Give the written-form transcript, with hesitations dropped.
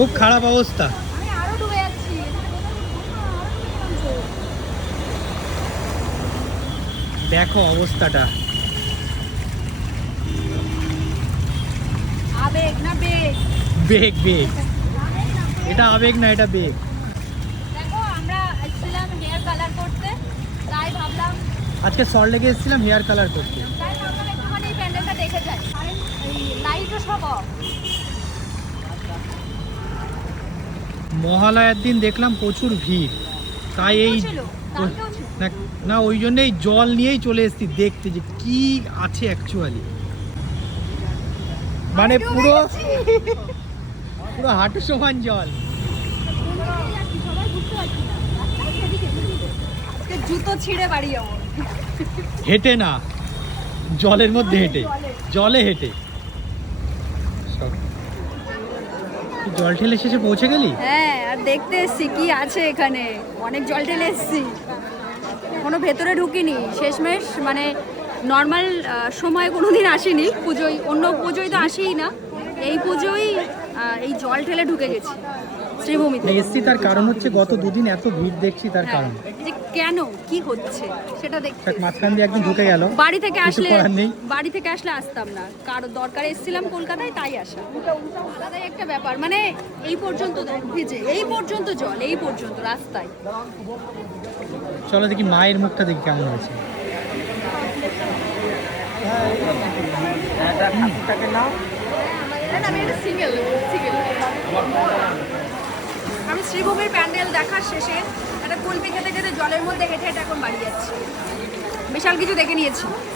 খুব খারাপ অবস্থা। আমি আরো ডুবে যাচ্ছি। দেখো অবস্থাটা। আবেগ না বেগ? বেগ বেগ, এটা আবেগ না, এটা বেগ। দেখো আমরা এসেছিলাম হেয়ার কালার করতে, তাই ভাবলাম আজকে সল্টলেকে এসেছিলাম হেয়ার কালার করতে। একটুখানি এই প্যান্ডেলটা দেখে যাই। এই লাইটও সব অফ। মহালয়ার দিন দেখলাম প্রচুর ভিড়, তাই এই না না ওই জন্যই জল নিয়েই চলে এসেছি দেখতে যে কি আছে অ্যাকচুয়ালি। মানে পুরো পুরো হাঁটু সমান জল। জুতো ছিঁড়ে বাড়ি যাবো। হেঁটে না, জলের মধ্যে হেঁটে, জলে হেঁটে। জল ঠেলে শেষে পৌঁছে গেলি? হ্যাঁ, আর দেখতে এসছি কি আছে এখানে। অনেক জল ঢেলে এসছি, কোনো ভেতরে ঢুকিনি। শেষমেশ মানে নর্মাল সময় কোনোদিন আসিনি পুজোয়, অন্য পুজোয় তো আসেই না, এই পুজোয় এই জল ঢেলে ঢুকে গেছি শ্রীভূমিতে। এসছি তার কারণ হচ্ছে গত দুদিন এত ভিড় দেখছি তার কারণ। যে কেন কি হচ্ছে সেটা দেখতে। মাঝখান দিয়ে একদিন ঢুকে গেল। বাড়ি থেকে আসলে, নেই। বাড়ি থেকে আসলে আসতাম না, কারো দরকারে এসেছিলাম কলকাতায়, তাই আসা। আলাদাই একটা ব্যাপার, মানে এই পর্যন্ত ভিজে, এই পর্যন্ত জল, এই পর্যন্ত রাস্তায়। চলো দেখি মায়ের মুখটা দেখি কেমন হয়েছে। আমি শ্রীভূমির প্যান্ডেল দেখার শেষে একটা কুলপি খেতে খেতে জলের মধ্যে হেঁটে হেঁটে এখন বাড়ি যাচ্ছি। বিশাল কিছু দেখে নিয়েছি।